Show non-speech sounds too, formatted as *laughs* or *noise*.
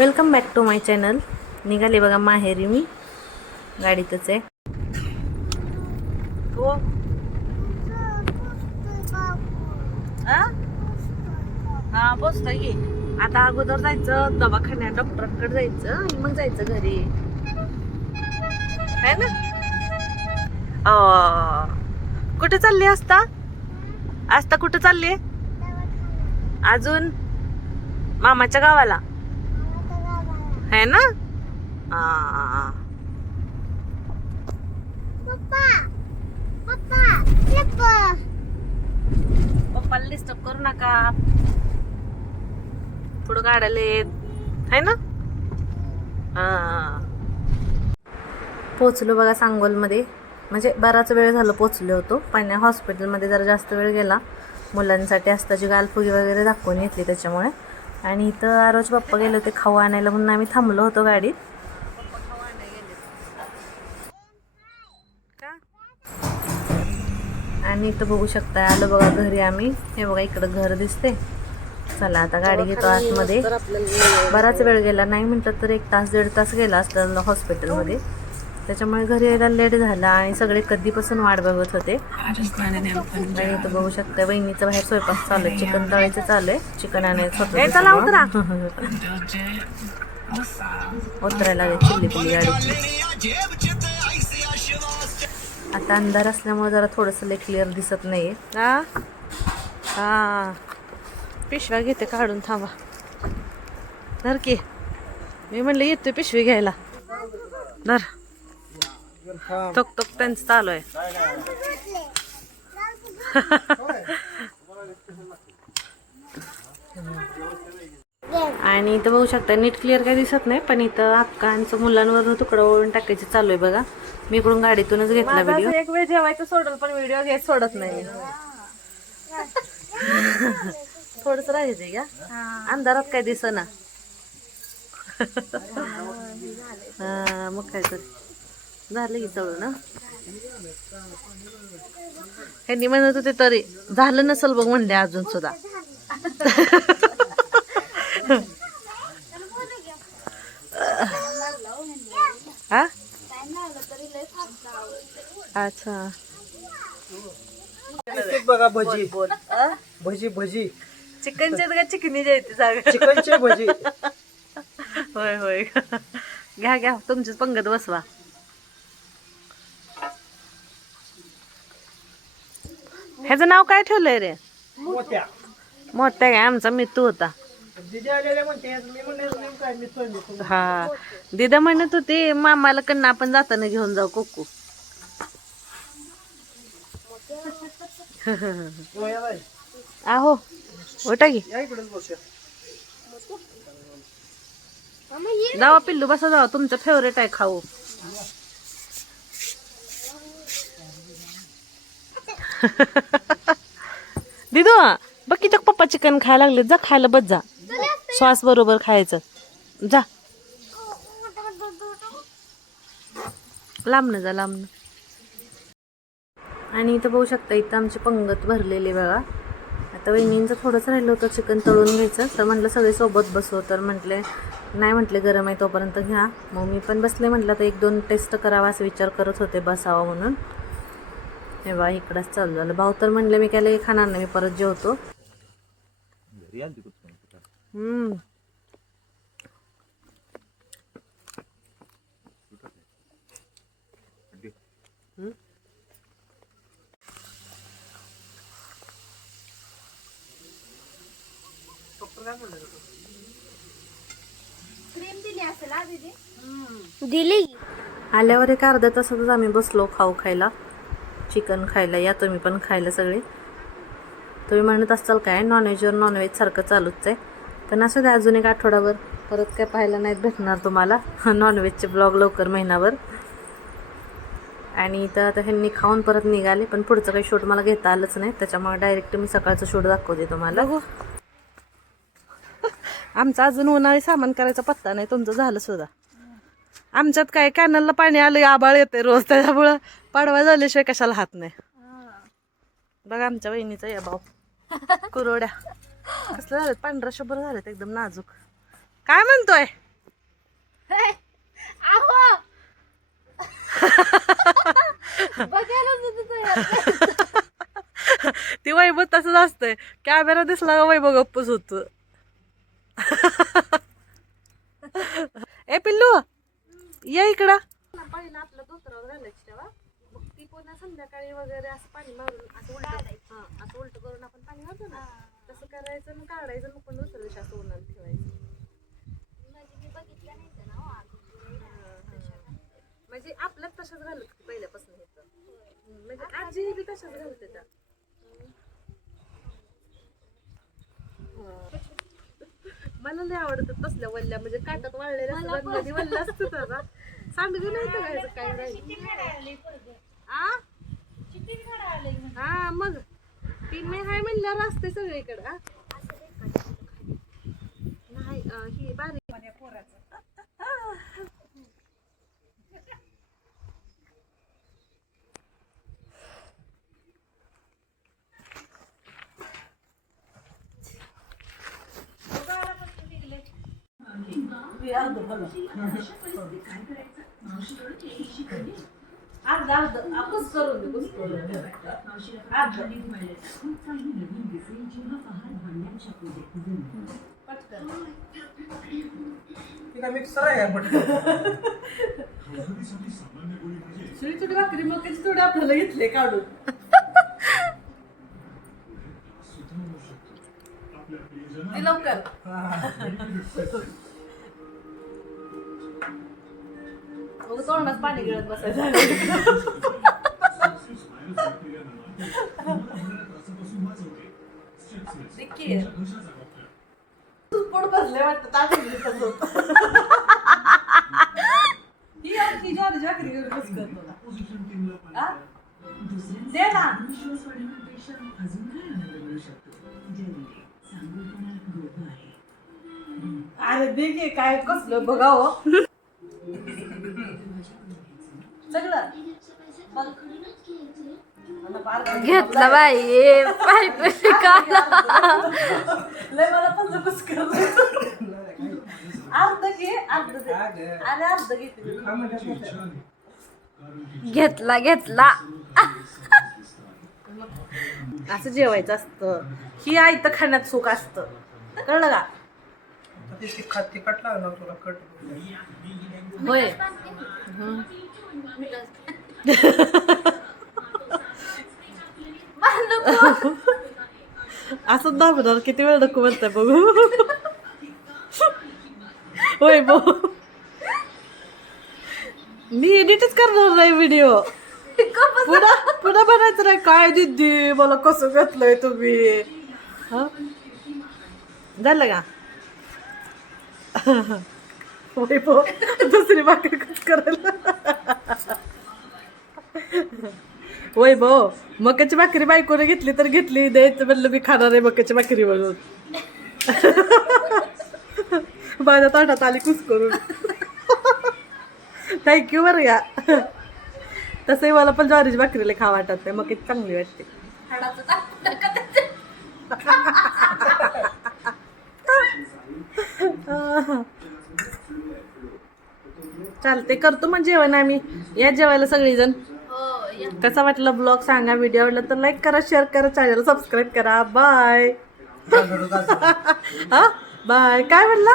Welcome back to my channel निघाले बघा माहेरी मी. गाडीतच आहे. हो. हा? पोचतोय की. आता अगोदर जायचं दवाखान्यात डॉक्टरांकडे जायचं आणि मग जायचं घरी. है ना? कुठे चालली असता आस्ता कुठे चालली अजून? मामाच्या गावाला. है ना? आ. पप्पाला डिस्टर्ब करू नका. पुढं काढायला है ना? हा. पोचलो बघा सांगोलमध्ये. म्हणजे बराच वेळ झालं पोचलो होतो. पण हॉस्पिटलमध्ये जरा जास्त वेळ गेला. मुलांसाठी असताची गालफुगी वगैरे दाखवून घेतली त्याच्यामुळे. आणि इथं आरोज पप्पा गेले होते खाऊ आणायला म्हणून आम्ही थांबलो होतो गाडीत. आणि इथं बघू शकता आलो बघा घरी आम्ही. हे बघा इकडं घर दिसते चला आता गाडी घेतो आतमध्ये. बराच वेळ गेला नाही म्हटलं तर एक तास दीड तास गेला असलं हॉस्पिटलमध्ये. त्याच्यामुळे घरी यायला लेट झाला आणि सगळे कधीपासून वाट बघत होते. आणि इथं बघू शकता वहिनीचं बाहेर स्वयंपाक चालू आहे. चिकन तळायचं चालू आहे. चिकन आणायचं होतं उतरायला लागेल चिल्ली पिल्ली गाडीची. आता अंधार असल्यामुळे जरा थोडंसं लय क्लिअर दिसत नाहीये. हा? हा. पिशव्या घेते काढून थांबा. धर की. मी म्हणलं येतोय पिशवी घ्यायला. धर. तोक तोक त्यांचं चालू आहे. आणि इथं बघू शकता नीट क्लिअर काही दिसत नाही पण इथं अक्कांचं मुलांवरून तुकडं ओळून टाकायचे चालू आहे बघा. मी इकडून गाडीतूनच घेतला व्हिडिओ एक वेळ जेवायचं सोडल पण व्हिडिओ घेत सोडत नाही. थोडस राहायचंय का? अंधारात काय दिस ना हा मग काय तर. झालं की ना? ह्यांनी म्हणत होते तरी झालं नसल बघ म्हणले अजून सुद्धा. *laughs* हा? अच्छा. बघा भजी? भजी भजी. चिकनचे का चिकनी जायची जागा. चिकनचे भजी. होय होय. घ्या घ्या. तुमचीच पंगत बसवा. ह्याचं नाव काय ठेवलंय रे? मोत्या. मोठ्या काय? आमचा मितू होता. हा. दिदा म्हणत होती मामाला कडनं आपण जाताना घेऊन जाऊ कोकू. आहो. इकडेच बसूया. जावा पिल्लू बसा जावा. तुमचं फेवरेट आहे खाऊ. दिदू बघ की पप्पा चिकन खायला लागले जा खायला बस जा. श्वास बरोबर खायचं. जा. लांबणं जा लांबणं आणि इथं बघू शकता इथं आमची पंगत भरलेली बघा. आता वहिनींचं थोडंसं राहिलं होतं चिकन तळून घ्यायचं. तर म्हटलं सगळे सोबत बसव तर म्हटले नाही म्हटले गरम आहे तोपर्यंत घ्या. मग मी पण बसले म्हटलं तर एक दोन टेस्ट करावा असं विचार करत होते बसावा म्हणून. हे बा इकडंच चालू झालं. भाऊ तर म्हणले मी काय खाणार नाही मी परत जेवतो. हम्म. दिली. आल्यावर एक अर्ध्या तासातच आम्ही बसलो खाऊ खायला. चिकन खायला या तुम्ही पण खायला सगळे. तुम्ही म्हणत असाल काय नॉनव्हेजवर नॉनव्हेज सारखं चालूच आहे. पण असं द्या अजून एक आठवडाभर परत काय पाहायला नाहीत भेटणार तुम्हाला. *laughs* नॉनव्हेजचे ब्लॉग लवकर महिनाभर. आणि इथं आता ह्यांनी खाऊन परत निघाले पण पुढचं काही शूट मला घेता आलंच नाही. त्याच्यामुळे डायरेक्ट मी सकाळचं शूट दाखवते तुम्हाला. आमचा अजून उन्हाळी सामान करायचा पत्ता नाही तुमचं झालं सुद्धा. आमच्यात काय कॅनलला पाणी आलं आबाळ येते रोज त्याच्यामुळं पाडवा झाल्याशिवाय कशाला हात नाही. बघा आमच्या बहिणीचा या भाऊ कुरोड्या. कसलं झालं? पांढरा शुभ्र झालेत एकदम नाजूक. काय म्हणतोय? ती वैभव तसंच असतंय. कॅमेरा दिसला का वैभव गप्पच होत ए पिल्लू! या इकडं. पहिला आपलं धोत्रावर घालायची तेव्हा. मग ती पुन्हा संध्याकाळी वगैरे असं पाणी मारून असं उलट हा असं उलट करून आपण पाणी मारतो ना. तसं करायचं आणि काढायचं मग पण दुसऱ्या दिवशी असं उन्हात ठेवायचं. म्हणजे मी बघितलं नाही तर ना हो अगोदर. म्हणजे घालत पहिल्यापासून म्हणजे आजी बी तशाच घालते त्या. मला लय आवडत तसल्या वल्ल्या म्हणजे काटात वाळलेल्या असतात नदी वल्ल्या असतं त्याचा सांडगं नाही तर काय काय राहील आ? हा मग. तीन मे हाय म्हणल्यावर असते सगळीकडे आ? नाही अं, ही बारीक. अर्ध अर्ध कुस करून दे कुस करून दे अर्ध पटकन मिक्सर आहे पटकन शिळी भाकरी मग त्याची थोडी आपल्याला घेतले काढून ते लवकर. मग तोंडात पाणी गिळत बसायचं पोट वाटतं ही आमची बस करतो? दे ना. अरे दे की काय कसलं बघावं सगळं. घेतला बाई पाईप लय मला पण अर्ध घे अर्ध अरे अर्ध घेते घेतला घेतला. असं जेवायचं असतं. ही आई तर खाण्यात सुख असतं. कळलं का? होय. *laughs* असं दाबणार किती वेळ नको म्हणताय बघू. *laughs* होय बो. मी एडिटच करणार नाही व्हिडिओ पुन्हा पुन्हा बनायचं नाही. काय दिदी मला कसं घातलंय तुम्ही? झालं का? *laughs* बो दुसरी भाकरी कच करायला. भाऊ मकाची भाकरी बायकोने घेतली तर घेतली द्यायचं म्हणलं मी खाणार आहे मकाची भाकरी म्हणून. माझ्या तोंडात आली कुस करून. थँक्यू बरं या. तसंही मला पण ज्वारीची भाकरीला खा वाटत नाही मग चांगली वाटते. *laughs* चालते करतो मग जेवण आम्ही. या जेवायला सगळीजण. कसा वाटला ब्लॉग? सांगा. व्हिडिओ आवडला तर लाईक करा शेअर करा चॅनल सबस्क्राईब करा. बाय *laughs* *laughs* हा? बाय काय म्हणला?